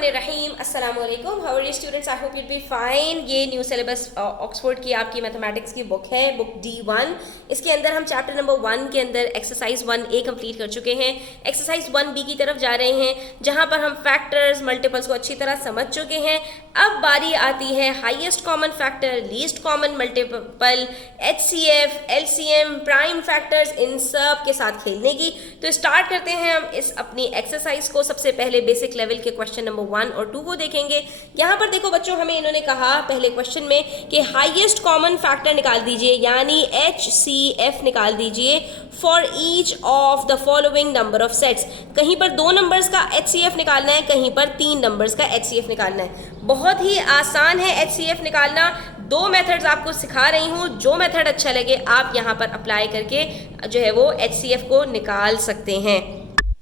बिस्मिल्लाहिर्रहमानिर्रहीम। अस्सलाम वालेकुम। How are you students? I hope you'd be fine. ये न्यू सिलेबस ऑक्सफोर्ड की आपकी मैथमेटिक्स की बुक है, बुक D1। इसके अंदर हम चैप्टर नंबर 1 के अंदर एक्सरसाइज 1A कंप्लीट कर चुके हैं। एक्सरसाइज 1B की तरफ जा रहे हैं, जहां पर हम फैक्टर्स मल्टीपल्स को अच्छी तरह समझ चुके हैं। अब बारी आती है highest common factor, least common multiple, HCF, LCM, prime factors, इन सब के साथ खेलने की। तो स्टार्ट करते हैं हम इस अपनी एक्सरसाइज को। सबसे पहले बेसिक लेवल के क्वेश्चन नंबर 1 और 2 को देखेंगे। यहाँ पर देखो बच्चों, हमें इन्होंने कहा पहले क्वेश्चन में कि हाईएस्ट कॉमन फैक्टर निकाल दीजिए, यानी HCF निकाल दीजिए for each of the following number of sets. कहीं पर 2 नंबर्स का HCF निकालना है, कहीं पर 3 नंबर्स का HCF निकालना है। बहुत ही आसान है HCF निकालना। 2 मेथड्स आपको सिखा रही हूँ, जो मेथड अच्छा लगे आप यहाँ पर अप्लाई करके जो है वो HCF को निकाल सकते हैं।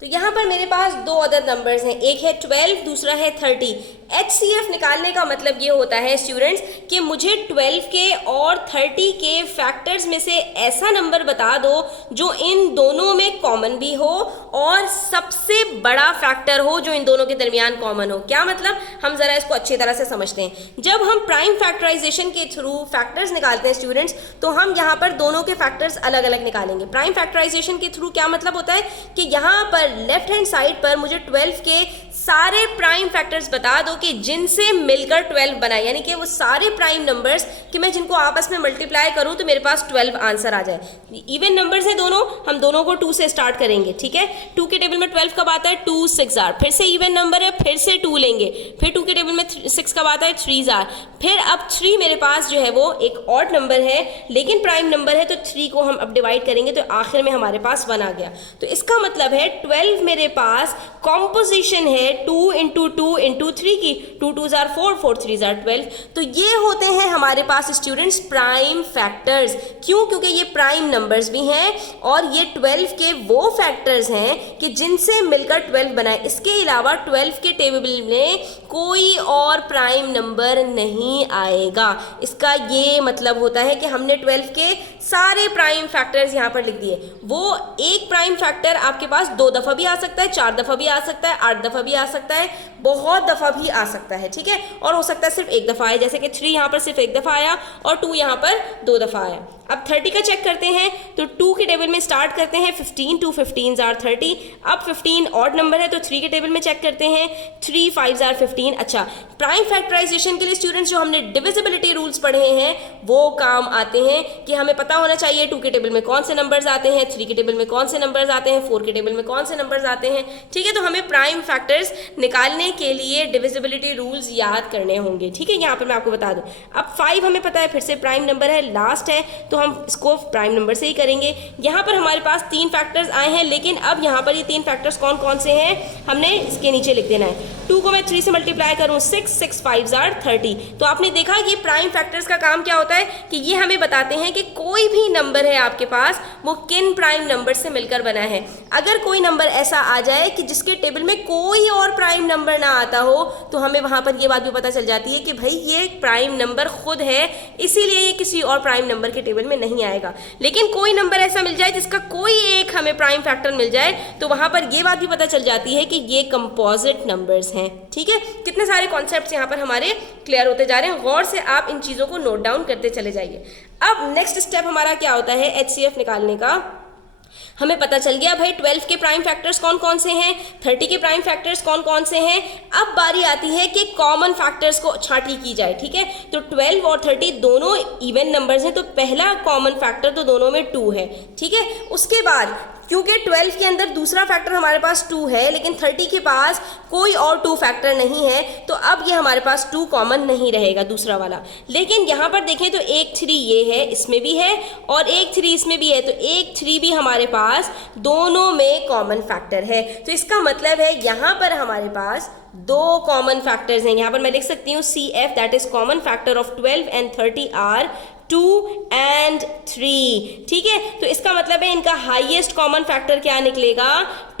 तो यहाँ पर मेरे पास 2 अदर नंबर्स हैं, एक है 12, दूसरा है 30। HCF निकालने का मतलब ये होता है स्टूडेंट्स कि मुझे 12 के और 30 के फैक्टर्स में से ऐसा नंबर बता दो जो इन दोनों में कॉमन भी हो और सबसे बड़ा फैक्टर हो जो इन दोनों के दरमियान कॉमन हो। क्या मतलब, हम जरा इसको अच्छी तरह से समझते हैं। जब हम प्राइम फैक्टराइजेशन के थ्रू फैक्टर्स निकालते हैं स्टूडेंट्स, तो हम यहाँ पर दोनों के फैक्टर्स अलग अलग निकालेंगे। प्राइम फैक्टराइजेशन के थ्रू क्या मतलब होता है कि यहाँ पर लेफ्ट हैंड साइड पर मुझे 12 के सारे प्राइम फैक्टर्स बता दो कि जिनसे मिलकर 12 बना, यानी कि वो सारे प्राइम नंबर्स कि मैं जिनको आपस में मल्टीप्लाई करूं तो मेरे पास 12 आंसर आ जाए। इवन नंबर्स हैं दोनों, हम दोनों को 2 से स्टार्ट करेंगे, ठीक है। 2 के टेबल में 12 कब आता है? 2 6 आर। फिर से इवन नंबर है, फिर से 2 लेंगे। फिर 2 के टेबल में 6 कब आता है? 3 आर। फिर अब 3 मेरे पास जो है वो एक ऑड नंबर है लेकिन प्राइम नंबर है, तो 3 को हम अब डिवाइड करेंगे तो आखिर में हमारे पास 1 आ गया। तो इसका मतलब है 12 मेरे पास कॉम्पोजिशन है 2 इंटू 2 इंटू 3 की। 2 2s आर 4, 4 3s आर 12। तो ये होते हैं हमारे पास स्टूडेंट्स प्राइम फैक्टर्स। क्यों? क्योंकि ये प्राइम नंबर्स भी हैं और ये 12 के वो फैक्टर्स हैं कि जिनसे मिलकर 12 बनाए। इसके अलावा 12 के टेबल में कोई और प्राइम नंबर नहीं आएगा। इसका ये मतलब होता है कि हमने 12 के सारे प्राइम फैक्टर्स यहाँ पर लिख दिए। वो एक प्राइम फैक्टर आपके पास 2 दफ़ा भी आ सकता है, 4 दफ़ा भी आ सकता है, 8 दफ़ा भी आ सकता है, बहुत दफ़ा भी आ सकता है, ठीक है। और हो सकता है सिर्फ 1 दफ़ा आए, जैसे कि 3 यहाँ पर सिर्फ 1 दफ़ा आया और 2 यहाँ पर 2 दफ़ा आया। अब 30 का चेक करते हैं तो 2 के टेबल में स्टार्ट करते हैं 15, 2 15s आर 30। अब 15 ऑड नंबर है तो 3 के टेबल में चेक करते हैं 3 5s आर 15। अच्छा, प्राइम फैक्टराइजेशन के लिए स्टूडेंट्स जो हमने डिविजिबिलिटी रूल्स पढ़े हैं वो काम आते हैं कि हमें पता होना चाहिए 2 के टेबल में कौन से नंबर्स आते हैं, 3 के टेबल में कौन से नंबर्स आते हैं, 4 के टेबल में कौन से नंबर्स आते हैं, ठीक है। तो हमें प्राइम फैक्टर्स निकालने के लिए डिविजिबिलिटी रूल्स याद करने होंगे, ठीक है। यहाँ पर मैं आपको बता दूँ, अब 5 हमें पता है फिर से प्राइम नंबर है, लास्ट है तो हम इसको प्राइम नंबर से ही करेंगे। यहाँ पर हमारे पास 3 फैक्टर्स आए हैं, लेकिन अब यहाँ पर ये 3 फैक्टर्स कौन कौन से हैं हमने इसके नीचे लिख देना है। 2 को मैं 3 से मल्टीप्लाई करूँ 6, 6 5s आर 30। तो आपने देखा ये प्राइम फैक्टर्स का काम क्या होता है कि ये हमें बताते हैं कि कोई भी नंबर है आपके पास वो किन प्राइम नंबर से मिलकर बना है। अगर कोई नंबर ऐसा आ जाए कि जिसके टेबल में कोई और प्राइम नंबर ना आता हो तो हमें वहाँ पर ये बात भी पता चल जाती है कि भाई ये प्राइम नंबर खुद है, इसीलिए ये किसी और प्राइम नंबर के टेबल में नहीं आएगा। लेकिन कोई नंबर ऐसा मिल जाए जिसका कोई एक हमें प्राइम फैक्टर मिल जाए तो वहाँ पर ये बात भी पता चल जाती है कि ये कंपोजिट नंबर्स हैं, ठीक है। कितने सारे कॉन्सेप्ट्स यहाँ पर हमारे क्लियर होते जा रहे हैं, गौर से आप इन चीज़ों को नोट डाउन करते चले जाइए। अब नेक्स्ट स्टेप हमारा क्या होता है HCF निकालने का। हमें पता चल गया भाई 12 के प्राइम फैक्टर्स कौन कौन से हैं, 30 के प्राइम फैक्टर्स कौन कौन से हैं। अब बारी आती है कि कॉमन फैक्टर्स को छांटी की जाए, ठीक है। तो 12 और 30 दोनों इवन नंबर्स हैं तो पहला कॉमन फैक्टर तो दोनों में 2 है, ठीक है। उसके बाद क्योंकि 12 के अंदर दूसरा फैक्टर हमारे पास 2 है लेकिन 30 के पास कोई और 2 फैक्टर नहीं है, तो अब ये हमारे पास 2 कॉमन नहीं रहेगा दूसरा वाला। लेकिन यहाँ पर देखें तो 1 3 ये है, इसमें भी है, और 1 3 इसमें भी है, तो 1 3 भी हमारे पास दोनों में कॉमन फैक्टर है। तो इसका मतलब है यहाँ पर हमारे पास 2 कॉमन फैक्टर्स हैं। यहाँ पर मैं लिख सकती हूँ CF that is common factor of 12 and 30 are 2 and 3, ठीक है। तो इसका मतलब है इनका हाईएस्ट कॉमन फैक्टर क्या निकलेगा,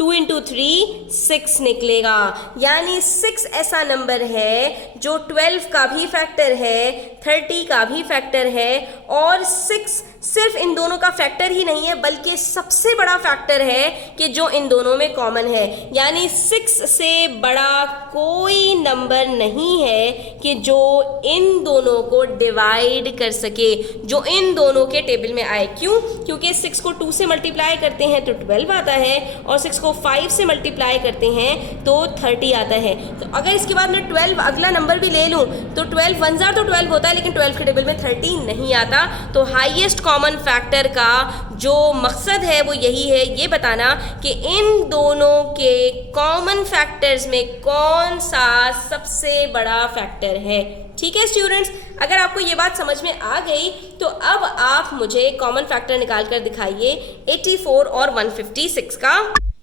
2 into 3 6 निकलेगा। यानी 6 ऐसा नंबर है जो 12 का भी फैक्टर है, 30 का भी फैक्टर है, और 6 सिर्फ इन दोनों का फैक्टर ही नहीं है बल्कि सबसे बड़ा फैक्टर है कि जो इन दोनों में कॉमन है। यानी 6 से बड़ा कोई नंबर नहीं है कि जो इन दोनों को डिवाइड कर सके, जो इन दोनों के टेबल में आए। क्यों? क्योंकि 6 को 2 से मल्टीप्लाई करते हैं तो 12 आता है, और 6 को 5 से मल्टीप्लाई करते हैं तो 30 आता है। तो अगर इसके बाद मैं 12 अगला नंबर भी ले लूँ तो 12 1 जार तो 12 होता है, लेकिन 12 के टेबल में 30 नहीं आता। तो हाईएस्ट कॉमन फैक्टर का जो मकसद है वो यही है, ये बताना कि इन दोनों के कॉमन फैक्टर्स में कौन सा सबसे बड़ा फैक्टर है। ठीक है स्टूडेंट्स, अगर आपको ये बात समझ में आ गई तो अब आप मुझे कॉमन फैक्टर निकाल कर दिखाइए 84 और 156 का।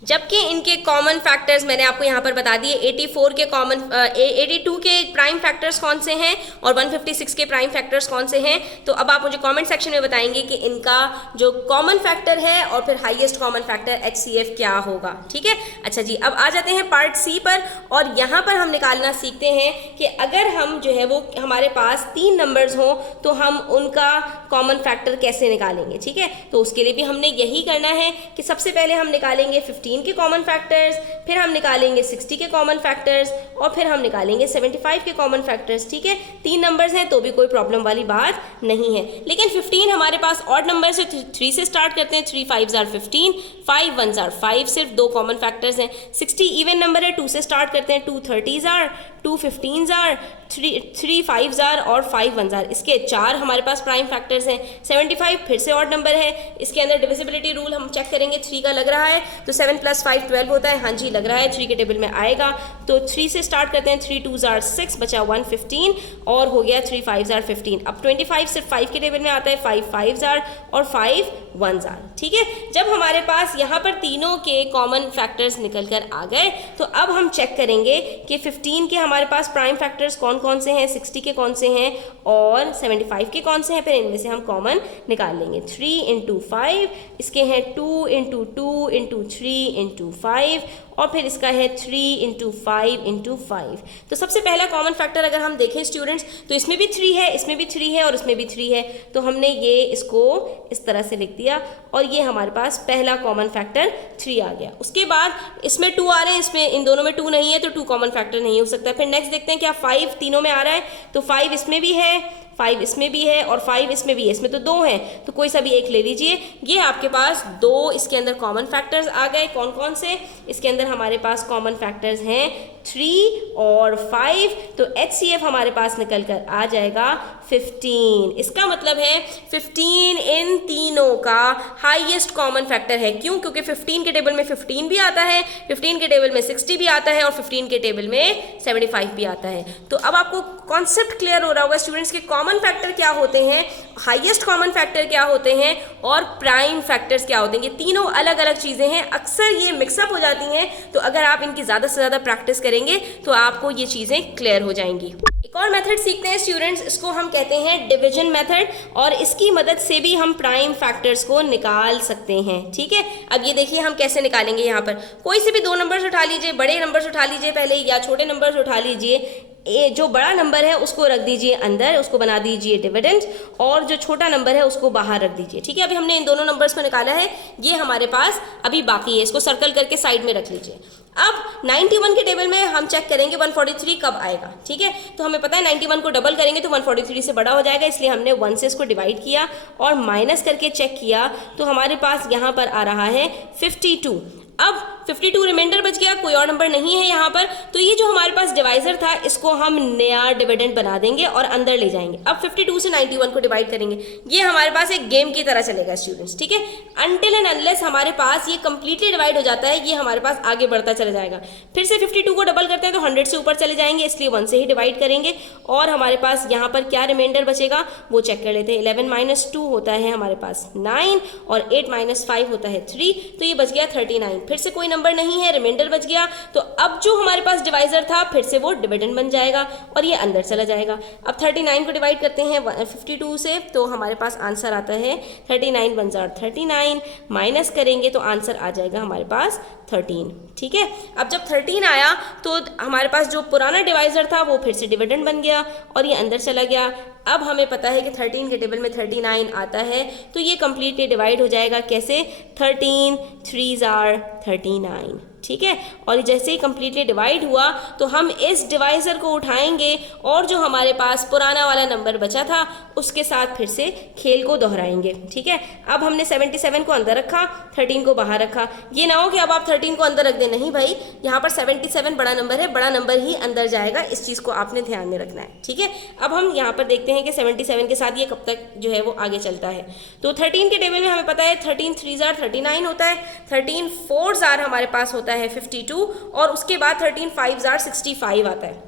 जबकि इनके कॉमन फैक्टर्स मैंने आपको यहाँ पर बता दिए, 84 के कॉमन 82 के प्राइम फैक्टर्स कौन से हैं और 156 के प्राइम फैक्टर्स कौन से हैं। तो अब आप मुझे कमेंट सेक्शन में बताएंगे कि इनका जो कॉमन फैक्टर है और फिर हाईएस्ट कॉमन फैक्टर HCF क्या होगा। ठीक है, अच्छा जी, अब आ जाते हैं पार्ट सी पर, और यहाँ पर हम निकालना सीखते हैं कि अगर हम जो है वो हमारे पास 3 नंबर्स हों तो हम उनका कॉमन फैक्टर कैसे निकालेंगे। ठीक है, तो उसके लिए भी हमने यही करना है कि सबसे पहले हम निकालेंगे 15 के कॉमन फैक्टर्स, फिर हम निकालेंगे 60 के कॉमन फैक्टर्स, और फिर हम निकालेंगे 75 के कॉमन फैक्टर्स। ठीक है, 3 नंबर्स हैं तो भी कोई प्रॉब्लम वाली बात नहीं है। लेकिन 15 हमारे पास ऑड नंबर से 3 से स्टार्ट करते हैं, 3 5 जार 15, 5 1 जार 5, सिर्फ 2 कॉमन फैक्टर्स हैं। 60 इवन नंबर है, 2 से स्टार्ट करते हैं, 2 30 जार, 2 15 जार, 3 5 जार और 5 1 जार, इसके 4 हमारे पास प्राइम फैक्टर्स हैं। 75 फिर से ऑड नंबर है, इसके अंदर डिविजिबिलिटी रूल हम चेक करेंगे, 3 का लग रहा है तो 7 + 5 12 होता है। हाँ जी, लग रहा है 3 के टेबल में आएगा। तो 3 से स्टार्ट करते हैं, 3 2 जार 6, बचा 1 15 और हो गया 3 5 जार 15। अब 25 सिर्फ 5 के टेबल में आता है, 5 5 जार और 5 1 जार। ठीक है, जब हमारे पास यहाँ पर तीनों के कॉमन फैक्टर्स निकल कर आ गए तो अब हम चेक करेंगे कि 15 के हमारे पास प्राइम फैक्टर्स कौन कौन से हैं, 60 के कौन से हैं और 75 के कौन से हैं। फिर इनमें से हम कॉमन निकाल लेंगे। 3 × 5, इसके हैं 2 × 2 × 3 × 5, और फिर इसका है 3 × 5 × 5। तो सबसे पहला कॉमन फैक्टर अगर हम देखें स्टूडेंट्स तो इसमें भी 3 है, इसमें भी 3 है और इसमें भी 3 है। तो हमने ये इसको इस तरह से लिख दिया और ये हमारे पास पहला कॉमन फैक्टर 3 आ गया। उसके बाद इसमें 2 आ रहे हैं, इसमें इन दोनों में 2 नहीं है तो 2 कॉमन फैक्टर नहीं हो सकता। फिर नेक्स्ट देखते हैं क्या 5 तीनों में आ रहा है, तो 5 इसमें भी है, 5 इसमें भी है और 5 इसमें भी है। इसमें तो 2 हैं तो कोई सा भी एक ले लीजिए। ये आपके पास 2 इसके अंदर कॉमन फैक्टर्स आ गए। कौन कौन से? इसके अंदर हमारे पास कॉमन फैक्टर्स हैं 3 और 5, तो HCF हमारे पास निकल कर आ जाएगा 15। इसका मतलब है 15 इन तीनों का हाईएस्ट कॉमन फैक्टर है। क्यों? क्योंकि 15 के टेबल में 15 भी आता है, 15 के टेबल में 60 भी आता है और 15 के टेबल में 75 भी आता है। तो अब आपको कॉन्सेप्ट क्लियर हो रहा होगा स्टूडेंट्स के कॉमन फैक्टर क्या होते हैं, हाईएस्ट कॉमन फैक्टर क्या होते हैं और प्राइम फैक्टर्स क्या होते हैं। ये तीनों अलग अलग चीज़ें हैं, अक्सर ये मिक्सअप हो जाती हैं। तो अगर आप इनकी ज़्यादा से ज़्यादा प्रैक्टिस करेंगे तो आपको ये चीज़ें क्लियर हो जाएंगी। एक और मेथड सीखते हैं स्टूडेंट्स, इसको हम कहते हैं डिवीजन मेथड, और इसकी मदद से भी हम प्राइम फैक्टर्स को निकाल सकते हैं। ठीक है, अब ये देखिए हम कैसे निकालेंगे। यहाँ पर कोई से भी 2 नंबर्स उठा लीजिए, बड़े नंबर्स उठा लीजिए पहले या छोटे नंबर्स उठा लीजिए। जो बड़ा नंबर है उसको रख दीजिए अंदर, उसको बना दीजिए डिविडेंड, और जो छोटा नंबर है उसको बाहर रख दीजिए। ठीक है, अभी हमने इन दोनों नंबर्स को निकाला है, ये हमारे पास अभी बाकी है, इसको सर्कल करके साइड में रख लीजिए। अब 91 के टेबल में हम चेक करेंगे 143 कब आएगा। ठीक है, तो हमें पता है 91 को डबल करेंगे तो 143 से बड़ा हो जाएगा, इसलिए हमने 1 से इसको डिवाइड किया और माइनस करके चेक किया तो हमारे पास यहाँ पर आ रहा है 52। अब 52 रिमाइंडर बच गया, कोई और नंबर नहीं है यहाँ पर। तो ये जो हमारे पास डिवाइजर था इसको हम नया डिविडेंड बना देंगे और अंदर ले जाएंगे। अब 52 से 91 को डिवाइड करेंगे, ये हमारे पास एक गेम की तरह चलेगा स्टूडेंट्स। ठीक है, अनटिल एंड अनलेस हमारे पास ये कंप्लीटली डिवाइड हो जाता है, ये हमारे पास आगे बढ़ता चला जाएगा। फिर से 52 को डबल करते हैं तो 100 से ऊपर चले जाएंगे, इसलिए 1 से ही डिवाइड करेंगे और हमारे पास यहाँ पर क्या रिमाइंडर बचेगा वो चेक कर लेते हैं। 11 - 2 होता है हमारे पास 9 और 8 - 5 होता है 3, तो ये बच गया 39। फिर से कोई नंबर नहीं है, रिमाइंडर बच गया, तो अब जो हमारे पास डिवाइजर था फिर से वो डिविडेंड बन जाएगा और ये अंदर चला जाएगा। अब 39 को डिवाइड करते हैं 52 से, तो हमारे पास आंसर आता है 39 वन जार 39, माइनस करेंगे तो आंसर आ जाएगा हमारे पास 13। ठीक है, अब जब 13 आया तो हमारे पास जो पुराना डिवाइजर था वो फिर से डिविडेंड बन गया और ये अंदर चला गया। अब हमें पता है कि 13 के टेबल में 39 आता है, तो ये कम्प्लीटली डिवाइड हो जाएगा कैसे, 13 3s are 39। ठीक है, और जैसे ही कम्प्लीटली डिवाइड हुआ तो हम इस डिवाइज़र को उठाएंगे और जो हमारे पास पुराना वाला नंबर बचा था उसके साथ फिर से खेल को दोहराएंगे। ठीक है, अब हमने 77 को अंदर रखा, 13 को बाहर रखा। ये ना हो कि अब आप 13 को अंदर रख दें, नहीं भाई, यहाँ पर 77 बड़ा नंबर है, बड़ा नंबर ही अंदर जाएगा, इस चीज़ को आपने ध्यान में रखना है। ठीक है, अब हम यहाँ पर देखते हैं कि 77 के साथ ये कब तक जो है वो आगे चलता है। तो 13 के टेबल में हमें पता है 13 3s are 39 होता है, 13 4s are हमारे पास होता है 52 और उसके बाद 13 5s are 65 आता है।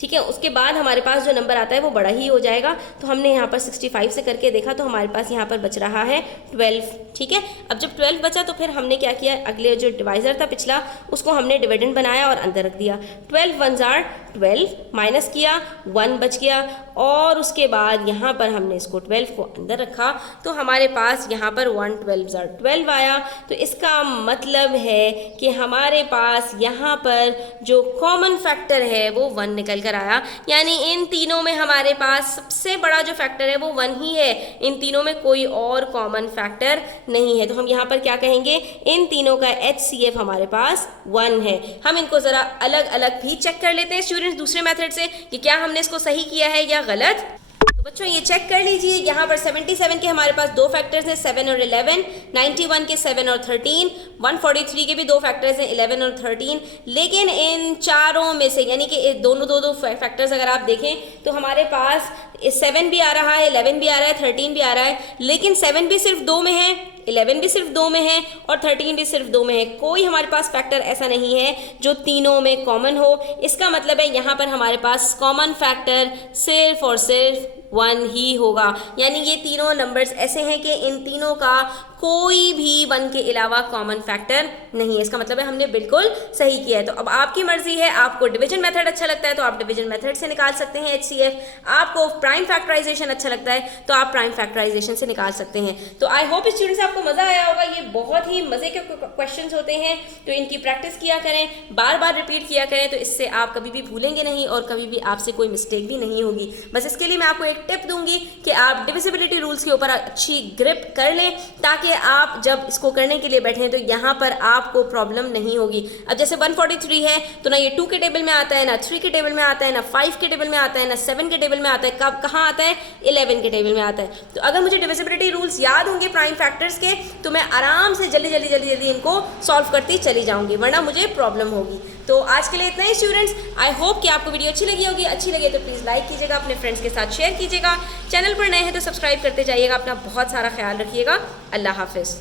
ठीक है, उसके बाद हमारे पास जो नंबर आता है वो बड़ा ही हो जाएगा, तो हमने यहाँ पर 65 से करके देखा तो हमारे पास यहाँ पर बच रहा है 12। ठीक है, अब जब 12 बचा तो फिर हमने क्या किया, अगले जो डिवाइज़र था पिछला उसको हमने डिविडेंड बनाया और अंदर रख दिया। 12 1s are 12, माइनस किया, 1 बच गया और उसके बाद यहाँ पर हमने इसको 12 को अंदर रखा तो हमारे पास यहाँ पर 1 12s are 12 आया। तो इसका मतलब है कि हमारे पास यहाँ पर जो कॉमन फैक्टर है वो 1 निकल आया, यानी इन तीनों में हमारे पास सबसे बड़ा जो फैक्टर है वो 1 ही है, इन तीनों में कोई और कॉमन फैक्टर नहीं है। तो हम यहाँ पर क्या कहेंगे, इन तीनों का HCF हमारे पास 1 है। हम इनको ज़रा अलग अलग भी चेक कर लेते हैं स्टूडेंट्स दूसरे मेथड से कि क्या हमने इसको सही किया है या गलत। तो बच्चों ये चेक कर लीजिए, यहाँ पर 77 के हमारे पास दो फैक्टर्स हैं 7 और 11, 91 के 7 और 13, 143 के भी दो फैक्टर्स हैं 11 और 13, लेकिन इन चारों में से यानी कि दो फैक्टर्स अगर आप देखें तो हमारे पास 7 भी आ रहा है, 11 भी आ रहा है, 13 भी आ रहा है, लेकिन 7 भी सिर्फ 2 में है, 11 भी सिर्फ 2 में है और 13 भी सिर्फ 2 में है। कोई हमारे पास फैक्टर ऐसा नहीं है जो तीनों में कॉमन हो। इसका मतलब है यहाँ पर हमारे पास कॉमन फैक्टर सिर्फ और सिर्फ 1 ही होगा, यानी ये तीनों नंबर्स ऐसे हैं कि इन तीनों का कोई भी 1 के अलावा कॉमन फैक्टर नहीं है। इसका मतलब है हमने बिल्कुल सही किया है। तो अब आपकी मर्जी है, आपको डिवीजन मेथड अच्छा लगता है तो आप डिवीजन मेथड से निकाल सकते हैं HCF, आपको प्राइम फैक्टराइजेशन अच्छा लगता है तो आप प्राइम फैक्टराइजेशन से निकाल सकते हैं। तो आई होप स्टूडेंट्स आपको मज़ा आया होगा, ये बहुत ही मज़े के क्वेश्चंस होते हैं, तो इनकी प्रैक्टिस किया करें, बार बार रिपीट किया करें, तो इससे आप कभी भी भूलेंगे नहीं और कभी भी आपसे कोई मिस्टेक भी नहीं होगी। बस इसके लिए मैं आपको एक टिप दूंगी कि आप डिविजिबिलिटी रूल्स के ऊपर अच्छी ग्रिप कर लें ताकि आप जब इसको करने के लिए बैठें तो यहाँ पर आपको प्रॉब्लम नहीं होगी। अब जैसे 143 है तो ना ये 2 के टेबल में आता है, ना 3 के टेबल में आता है, ना 5 के टेबल में आता है, ना 7 के टेबल में आता है, कब कहाँ आता है, 11 के टेबल में आता है। तो अगर मुझे डिविजिबिलिटी रूल्स याद होंगे प्राइम फैक्टर्स के तो मैं आराम से जल्दी इनको सॉल्व करती चली जाऊँगी, वरना मुझे प्रॉब्लम होगी। तो आज के लिए इतना ही स्टूडेंट्स, आई होप कि आपको वीडियो अच्छी लगी होगी। अच्छी लगी तो प्लीज़ लाइक कीजिएगा, अपने फ्रेंड्स के साथ शेयर कीजिएगा, चैनल पर नए हैं तो सब्सक्राइब करते जाइएगा। अपना बहुत सारा ख्याल रखिएगा। अल्लाह हाफिज़।